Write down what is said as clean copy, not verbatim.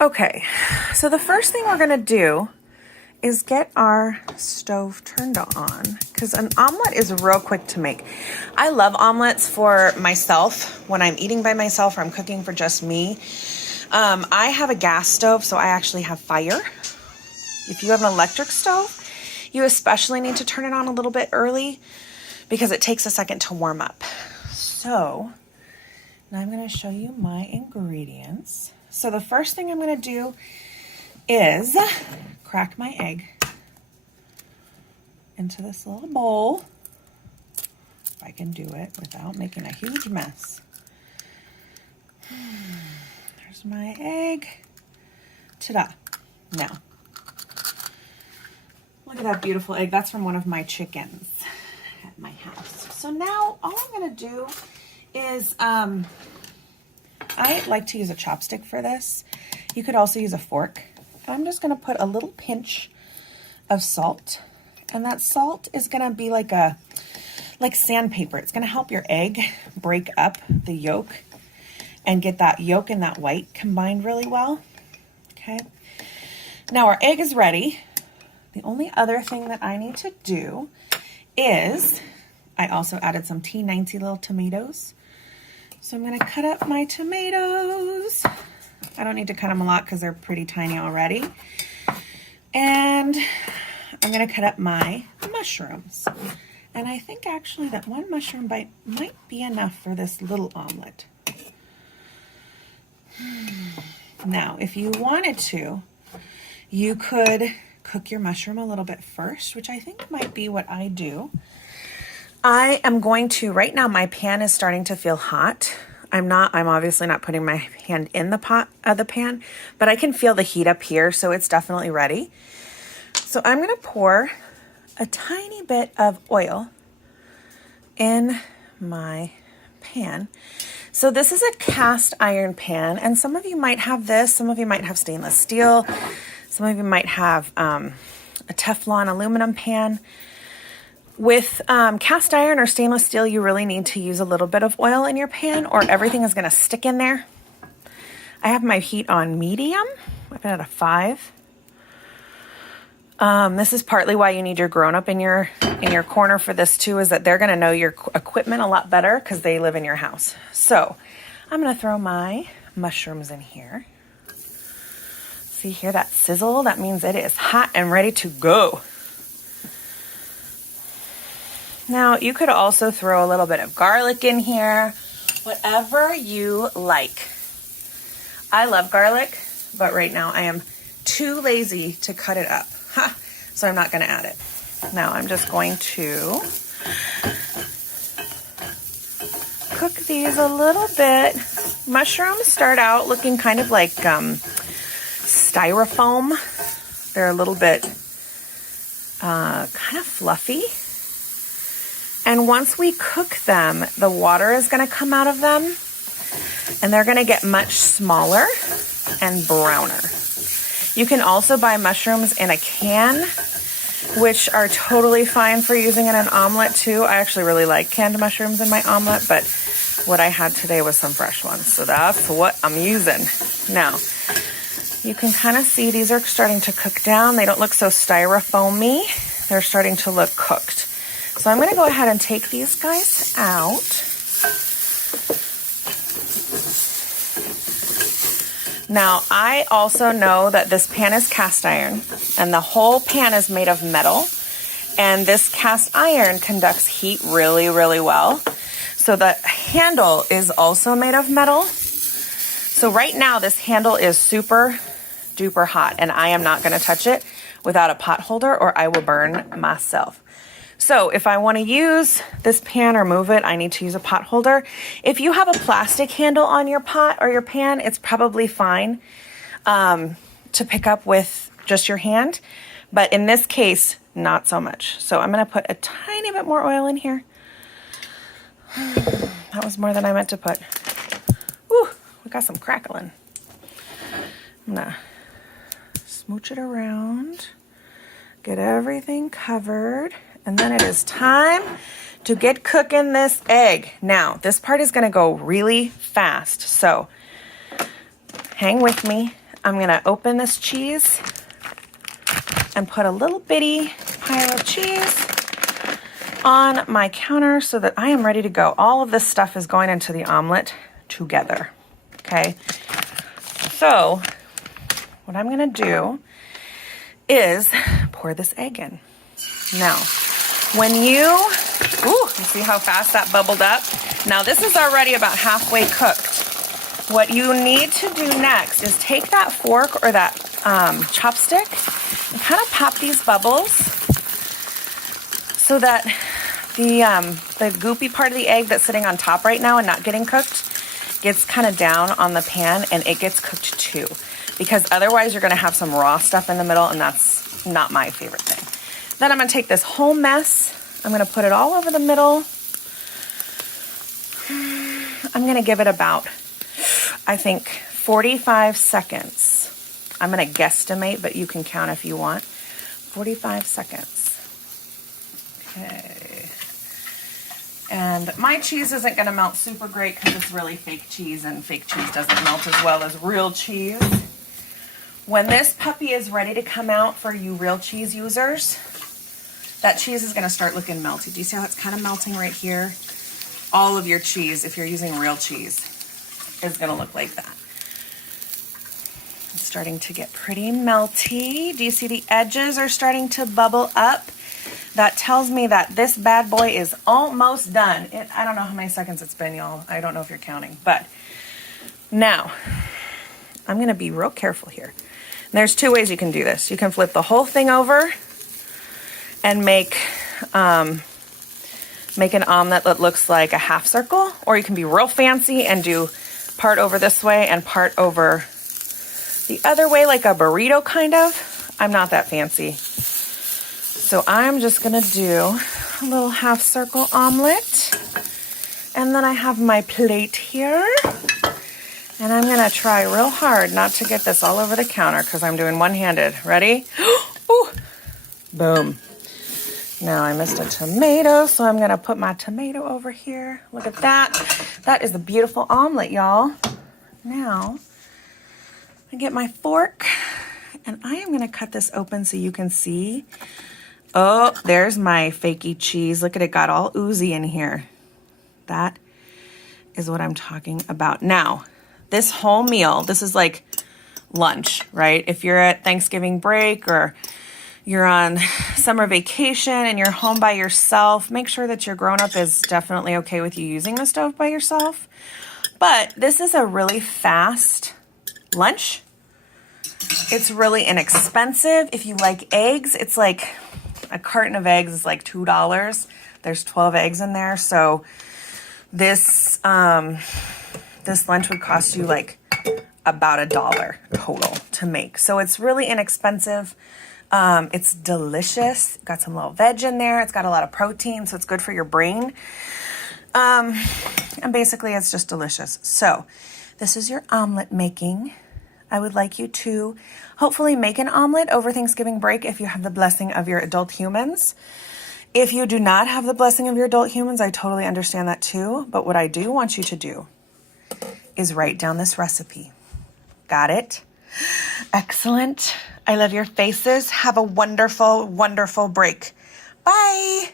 Okay, so the first thing we're gonna do is get our stove turned on because an omelet is real quick to make. I love omelets for myself when I'm eating by myself or I'm cooking for just me. I have a gas stove, so I actually have fire. If you have an electric stove, you especially need to turn it on a little bit early because it takes a second to warm up. So now I'm gonna show you my ingredients. So the first thing I'm gonna do is crack my egg into this little bowl, if I can do it without making a huge mess. There's my egg. Ta-da. Now, look at that beautiful egg. That's from one of my chickens at my house. So now all I'm gonna do is, I like to use a chopstick for this. You could also use a fork. I'm just gonna put a little pinch of salt, and that salt is gonna be like sandpaper. It's gonna help your egg break up the yolk and get that yolk and that white combined really well. Okay. Now our egg is ready. The only other thing that I need to do is I also added some teeny little tomatoes. So I'm gonna cut up my tomatoes. I don't need to cut them a lot because they're pretty tiny already. And I'm gonna cut up my mushrooms. And I think actually that one mushroom bite might be enough for this little omelet. Now, if you wanted to, you could cook your mushroom a little bit first, which I think might be what I do. I am going to, right now my pan is starting to feel hot. I'm obviously not putting my hand in the pan, but I can feel the heat up here, so it's definitely ready. So I'm gonna pour a tiny bit of oil in my pan. So this is a cast iron pan, and some of you might have this, some of you might have stainless steel, some of you might have a Teflon aluminum pan. With cast iron or stainless steel, you really need to use a little bit of oil in your pan or everything is gonna stick in there. I have my heat on medium. I've been at a 5. This is partly why you need your grown-up in your corner for this too, is that they're gonna know your equipment a lot better because they live in your house. So I'm gonna throw my mushrooms in here. See here, that sizzle? That means it is hot and ready to go. Now, you could also throw a little bit of garlic in here, whatever you like. I love garlic, but right now I am too lazy to cut it up. So I'm not gonna add it. Now I'm just going to cook these a little bit. Mushrooms start out looking kind of like styrofoam. They're a little bit kind of fluffy. And once we cook them, the water is gonna come out of them and they're gonna get much smaller and browner. You can also buy mushrooms in a can, which are totally fine for using in an omelet too. I actually really like canned mushrooms in my omelet, but what I had today was some fresh ones. So that's what I'm using. Now, you can kind of see these are starting to cook down. They don't look so styrofoamy. They're starting to look cooked. So I'm gonna go ahead and take these guys out. Now, I also know that this pan is cast iron and the whole pan is made of metal, and this cast iron conducts heat really, really well. So the handle is also made of metal. So right now this handle is super duper hot and I am not gonna touch it without a pot holder or I will burn myself. So if I want to use this pan or move it, I need to use a pot holder. If you have a plastic handle on your pot or your pan, it's probably fine to pick up with just your hand. But in this case, not so much. So I'm going to put a tiny bit more oil in here. That was more than I meant to put. Woo, we got some crackling. I'm going to smooch it around, get everything covered. And then it is time to get cooking this egg. Now, this part is gonna go really fast, so hang with me. I'm going to open this cheese and put a little bitty pile of cheese on my counter so that I am ready to go. All of this stuff is going into the omelet together, okay? So what I'm going to do is pour this egg in. Now, when you see how fast that bubbled up? Now this is already about halfway cooked. What you need to do next is take that fork or that chopstick and kind of pop these bubbles so that the goopy part of the egg that's sitting on top right now and not getting cooked gets kind of down on the pan and it gets cooked too. Because otherwise you're gonna have some raw stuff in the middle and that's not my favorite thing. Then I'm gonna take this whole mess, I'm gonna put it all over the middle. I'm gonna give it about, I think, 45 seconds. I'm gonna guesstimate, but you can count if you want. 45 seconds. Okay. And my cheese isn't gonna melt super great because it's really fake cheese and fake cheese doesn't melt as well as real cheese. When this puppy is ready to come out for you real cheese users, that cheese is gonna start looking melty. Do you see how it's kind of melting right here? All of your cheese, if you're using real cheese, is gonna look like that. It's starting to get pretty melty. Do you see the edges are starting to bubble up? That tells me that this bad boy is almost done. I don't know how many seconds it's been, y'all. I don't know if you're counting, but now I'm gonna be real careful here. There's two ways you can do this. You can flip the whole thing over and make an omelet that looks like a half circle, or you can be real fancy and do part over this way and part over the other way, like a burrito kind of. I'm not that fancy. So I'm just gonna do a little half circle omelet. And then I have my plate here. And I'm gonna try real hard not to get this all over the counter because I'm doing one-handed. Ready? Ooh. Boom. Now I missed a tomato, so I'm gonna put my tomato over here. Look at that. That is a beautiful omelet, y'all. Now, I get my fork, and I am gonna cut this open so you can see. Oh, there's my fakey cheese. Look at it, got all oozy in here. That is what I'm talking about. Now, this whole meal, this is like lunch, right? If you're at Thanksgiving break or you're on summer vacation and you're home by yourself, make sure that your grown-up is definitely okay with you using the stove by yourself. But this is a really fast lunch. It's really inexpensive. If you like eggs, it's like a carton of eggs is like $2. There's 12 eggs in there. So this lunch would cost you like about $1 total to make. So it's really inexpensive. It's delicious. Got some little veg in there. It's got a lot of protein, so it's good for your brain. And basically it's just delicious. So this is your omelet making. I would like you to hopefully make an omelet over Thanksgiving break if you have the blessing of your adult humans. If you do not have the blessing of your adult humans, I totally understand that too. But what I do want you to do is write down this recipe. Got it? Excellent. I love your faces. Have a wonderful, wonderful break. Bye.